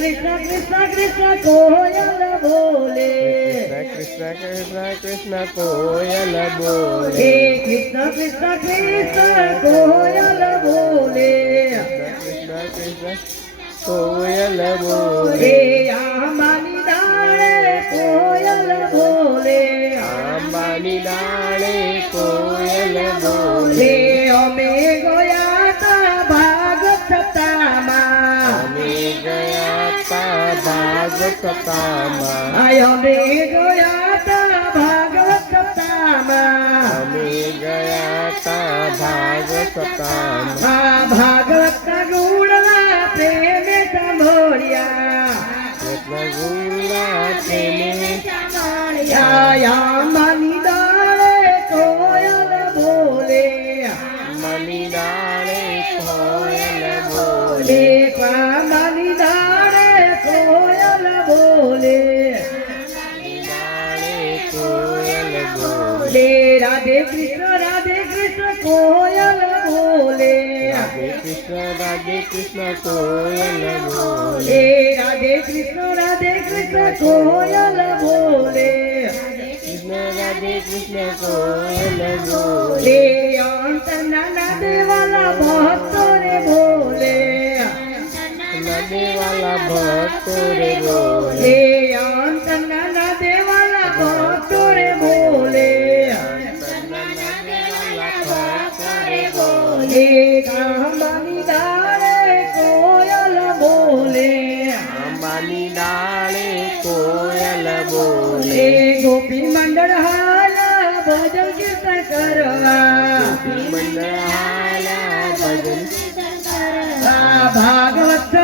कृष्ण कृष्ण कृष्ण कोयल बोले कृष्ण कृष्ण कृष्ण कोयल बोले हे कृष्ण कृष्ण कृष्ण कोयल बोले कृष्ण कृष्ण कोयल बोले हे आंबानी डाळे कोयल बोले आंबानी डाळे कोयल बोले हे अमे गया ता भागवतामा અમે ગયા તા ભાગવતામાં अमे गया ता भागवतामा અમે ગયા તા ભાગવતામાં भागवत गुणला प्रेम संभोरिया એટલા ગુલા તેને या मनी डाले कोयल बोले મની ડાળે કોયલ બોલે देखा मनी डाले कोयल बोले ડાળે કોયલ બોલે ले राधे कृष्ण कोयल बोले રાધે કૃષ્ણ કોયલ બોલે ले राधे कृष्ण कोयल बोले રાધે કૃષ્ણ કોયલ બોલે ले अंतना देवाला भक्तो रे बोले નદેવાલા ભક્તો રે બોલે ले अंतना देवाला भक्तो रे बोले ले कामनी डाले कोयल बोले આંબાની ડાળે કોયલ બોલે ले गोपी मंडल हाला भजन कीर्तन करवा મંડળાલા ભજન भागवत